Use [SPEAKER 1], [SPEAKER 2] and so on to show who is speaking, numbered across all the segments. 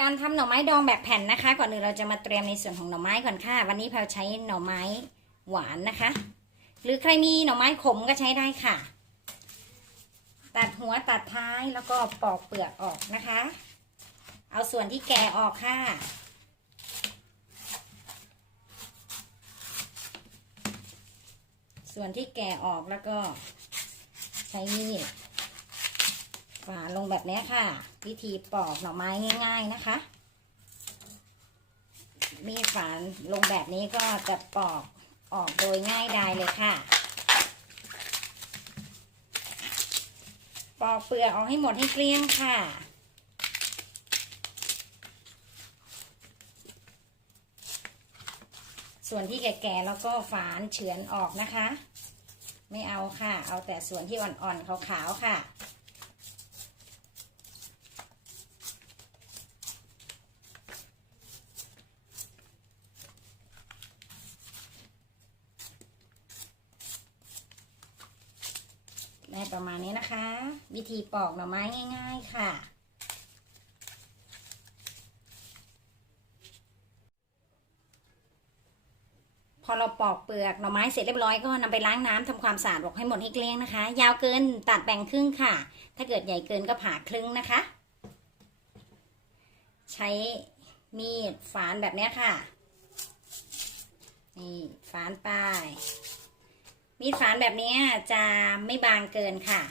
[SPEAKER 1] การทำหน่อไม้ดองแบบแผ่นนะคะ ก่อนอื่นเราจะมาเตรียมในส่วนของหน่อไม้ก่อนค่ะ วันนี้แพลวใช้หน่อไม้หวานนะคะ หรือใครมีหน่อไม้ขมก็ใช้ได้ค่ะ ตัดหัวตัดท้ายแล้วก็ปอกเปลือกออกนะคะ เอาส่วนที่แก่ออกค่ะส่วนที่แก่ออกแล้วก็ใช้มีด ฝาลงแบบนี้ค่ะ วิธีปอกหน่อไม้ง่าย ๆนะคะ มีฝานลงแบบนี้ก็จะปอกออกโดยง่ายดายเลยค่ะ ปอกเปลือกออกให้หมดให้เกลี้ยงค่ะส่วนที่แก่ๆแล้วก็ฝานเฉือนออกนะคะ ไม่เอาค่ะ เอาแต่ส่วนที่อ่อนๆขาวๆค่ะ ได้ประมาณนี้นะคะ วิธีปอกหน่อไม้ง่าย ๆ ค่ะ พอเราปอกเปลือกหน่อไม้เสร็จเรียบร้อยก็นำไปล้างน้ำทำความสะอาดบอกให้หมดให้เกลี้ยงนะคะ ยาวเกินตัดแบ่งครึ่งค่ะ ถ้าเกิดใหญ่เกินก็ผ่าครึ่งนะคะ ใช้มีดฝานแบบนี้ค่ะ นี่ฝานไป มีดฝานแบบนี้จะไม่บางเกินค่ะ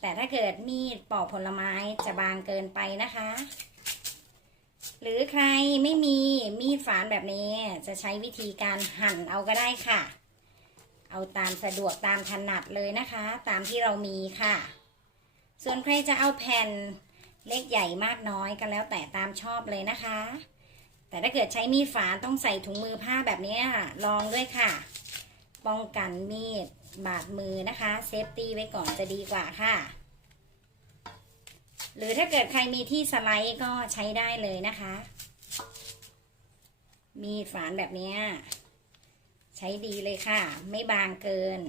[SPEAKER 1] แต่ถ้าเกิดมีดปอกผลไม้จะบางเกินไปนะคะ หรือใครไม่มีมีดฝานแบบนี้จะใช้วิธีการหั่นเอาก็ได้ค่ะ เอาตามสะดวกตามถนัดเลยนะคะ ตามที่เรามีค่ะ ส่วนใครจะเอาแผ่นเล็กใหญ่มากน้อยก็แล้วแต่ตามชอบเลยนะคะ แต่ถ้าเกิดใช้มีดฝานต้องใส่ถุงมือผ้าแบบนี้ลองด้วยค่ะ ป้องกันมีดบาดมือนะคะ เซฟตี้ไว้ก่อนจะดีกว่าค่ะ หรือถ้าเกิดใครมีที่สไลด์ก็ใช้ได้เลยนะคะ มีดฝานแบบนี้ใช้ดีเลยค่ะ ไม่บางเกิน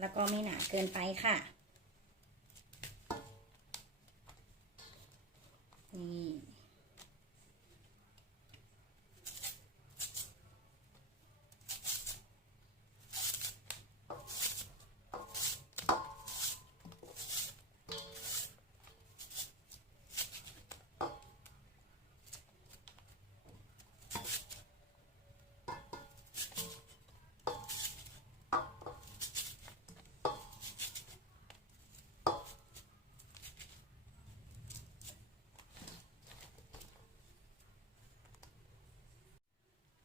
[SPEAKER 1] แล้วก็ไม่หนาเกินไปค่ะ นี่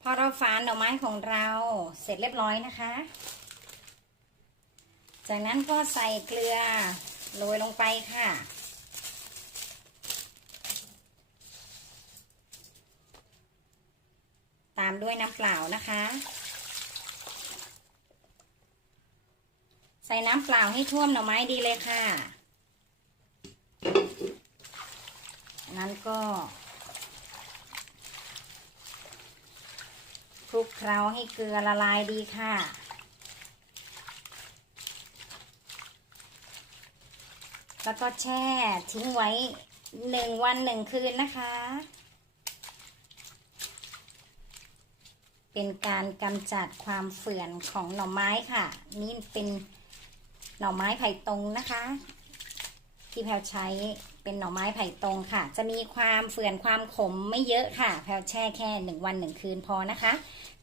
[SPEAKER 1] พอเราฝานดอกไม้ของเราเสร็จเรียบร้อยนะคะ จากนั้นก็ใส่เกลือโรยลงไปค่ะ ตามด้วยน้ำเปล่านะคะ ใส่น้ำเปล่าให้ท่วมหน่อไม้ดีเลยค่ะ นั้นก็ ลุกเคล้าให้เกลือละลายดีค่ะ แล้วก็แช่ทิ้งไว้หนึ่งวันหนึ่งคืนนะคะ เป็นการกำจัดความเฝื่อนของหน่อไม้ค่ะ นี่เป็นหน่อไม้ไผ่ตรงนะคะ ที่แพลวใช้เป็นหน่อไม้ไผ่ตรงค่ะ จะมีความเฝื่อนความขมไม่เยอะค่ะ แพลวแช่แค่หนึ่งวันหนึ่งคืนพอนะคะ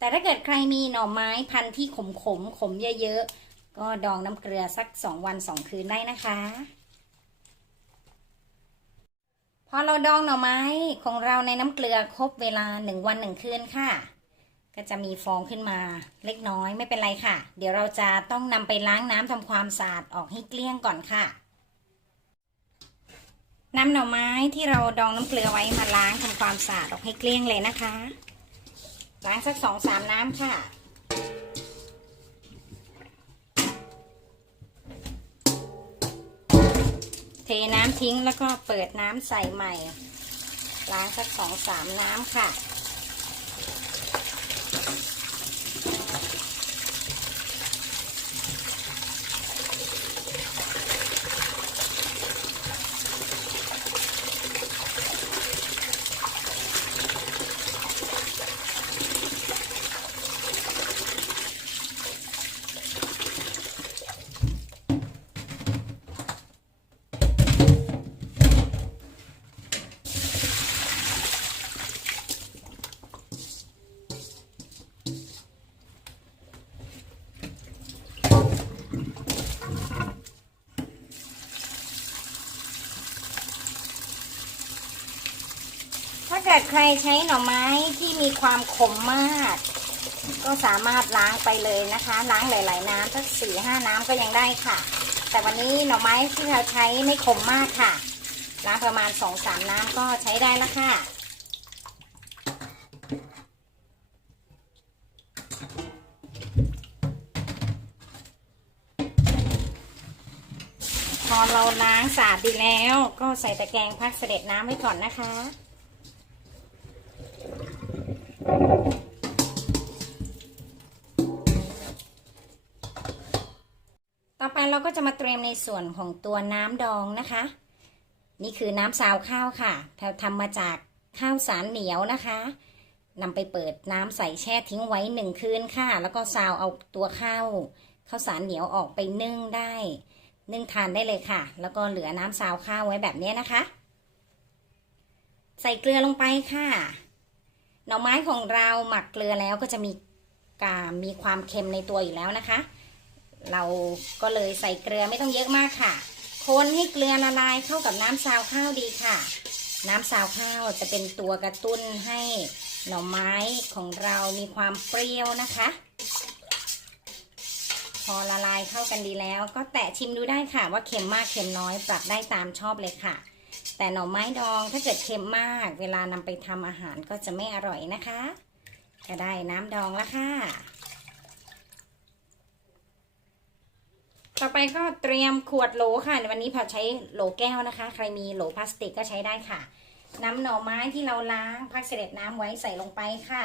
[SPEAKER 1] แต่ถ้าเกิดใครมีหน่อไม้พันธุ์ที่ขมขมขมเยอะๆ ก็ดองน้ำเกลือสักสองวันสองคืนได้นะคะ พอเราดองหน่อไม้ของเราในน้ำเกลือครบเวลาหนึ่งวันหนึ่งคืนค่ะ ก็จะมีฟองขึ้นมาเล็กน้อยไม่เป็นไรค่ะ เดี๋ยวเราจะต้องนำไปล้างน้ำทำความสะอาดออกให้เกลี้ยงก่อนค่ะนำหน่อไม้ที่เราดองน้ำเกลือไว้มาล้างทำความสะอาดออกให้เกลี้ยงเลยนะคะ ล้างสักสองสามน้ำค่ะ เทน้ำทิ้งแล้วก็เปิดน้ำใส่ใหม่ ล้างสักสองสามน้ำค่ะ กิดใครใช้หน่อไม้ที่มีความขมมาก ก็สามารถล้างไปเลยนะคะ ล้างหลาย ๆ น้ำสักสี่ห้าน้ำก็ยังได้ค่ะ แต่วันนี้หน่อไม้ที่เราใช้ไม่ขมมากค่ะ ล้างประมาณสองสามน้ำก็ใช้ได้แล้วค่ะพอเราล้างสะอาดดีแล้ว ก็ใส่ตะแกรงพักเสด็จน้ำไว้ก่อนนะคะ ต่อไปเราก็จะมาเตรียมในส่วนของตัวน้ำดองนะคะ นี่คือน้ำซาวข้าวค่ะแพลทำมาจากข้าวสารเหนียวนะคะนำไปเปิดน้ำใส่แช่ทิ้งไว้หนึ่งคืนค่ะ แล้วก็ซาวเอาตัวข้าวข้าวสารเหนียวออกไปนึ่งได้ นึ่งทานได้เลยค่ะ แล้วก็เหลือน้ำซาวข้าวไว้แบบนี้นะคะ ใส่เกลือลงไปค่ะ หน่อไม้ของเราหมักเกลือแล้วก็จะมีกามีความเค็มในตัวอยู่แล้วนะคะ เราก็เลยใส่เกลือไม่ต้องเยอะมากค่ะ คนให้เกลือละลายเข้ากับน้ำซาวข้าวดีค่ะ น้ำซาวข้าวจะเป็นตัวกระตุ้นให้หน่อไม้ของเรามีความเปรี้ยวนะคะ พอละลายเข้ากันดีแล้ว ก็แตะชิมดูได้ค่ะว่าเค็มมากเค็มน้อยปรับได้ตามชอบเลยค่ะ แต่หน่อไม้ดองถ้าเกิดเค็มมาก เวลานำไปทำอาหารก็จะไม่อร่อยนะคะ ก็ได้น้ำดองแล้วค่ะ ต่อไปก็เตรียมขวดโหลค่ะในวันนี้พอใช้โหลแก้วนะคะ ใครมีโหลพลาสติกก็ใช้ได้ค่ะน้ำหน่อไม้ที่เราล้างพักเสด็จน้ำไว้ใส่ลงไปค่ะ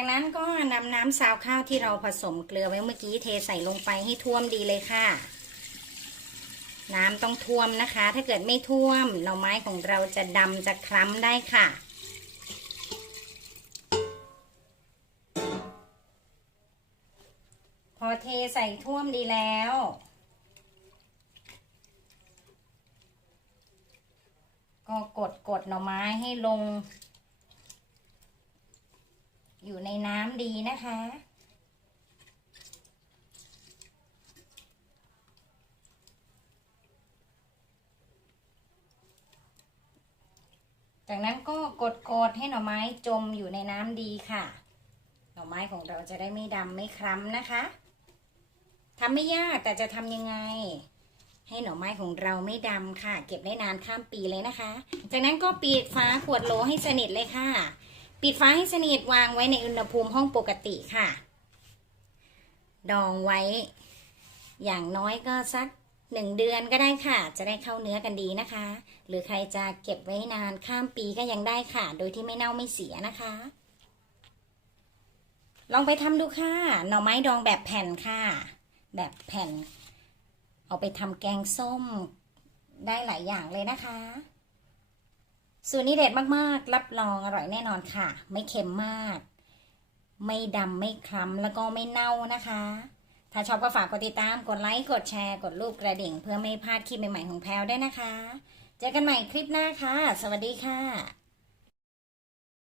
[SPEAKER 1] จากนั้นก็นำน้ำซาวข้าวที่เราผสมเกลือไว้เมื่อกี้เทใส่ลงไปให้ท่วมดีเลยค่ะ น้ำต้องท่วมนะคะ ถ้าเกิดไม่ท่วมหน่อไม้ของเราจะดำจะคล้ำได้ค่ะพอเทใส่ท่วมดีแล้ว ก็กดกดหน่อไม้ให้ลง อยู่ในน้ำดีนะคะ จากนั้นก็กดกดให้หน่อไม้จมอยู่ในน้ำดีค่ะ หน่อไม้ของเราจะได้ไม่ดำไม่คล้ำนะคะทำไม่ยากแต่จะทำยังไง ให้หน่อไม้ของเราไม่ดำค่ะ เก็บได้นานข้ามปีเลยนะคะ จากนั้นก็ปิดฝาขวดโหลให้สนิทเลยค่ะ ปิดฝาให้สนิทวางไว้ในอุณหภูมิห้องปกติค่ะ ดองไว้ อย่างน้อยก็สักหนึ่งเดือนก็ได้ค่ะ จะได้เข้าเนื้อกันดีนะคะ หรือใครจะเก็บไว้นานข้ามปีก็ยังได้ค่ะ โดยที่ไม่เน่าไม่เสียนะคะ ลองไปทำดูค่ะ หน่อไม้ดองแบบแผ่นค่ะ แบบแผ่น เอาไปทำแกงส้มได้หลายอย่างเลยนะคะ สูตรนี้เด็ดมากๆ รับรองอร่อยแน่นอนค่ะ ไม่เค็มมาก ไม่ดำไม่คล้ำแล้วก็ไม่เน่านะคะ ถ้าชอบก็ฝากกดติดตาม กดไลค์ กดแชร์ กดรูปกระดิ่ง เพื่อไม่พลาดคลิปใหม่ๆของแพลวได้วยนะคะ เจอกันใหม่คลิปหน้าค่ะ สวัสดีค่ะ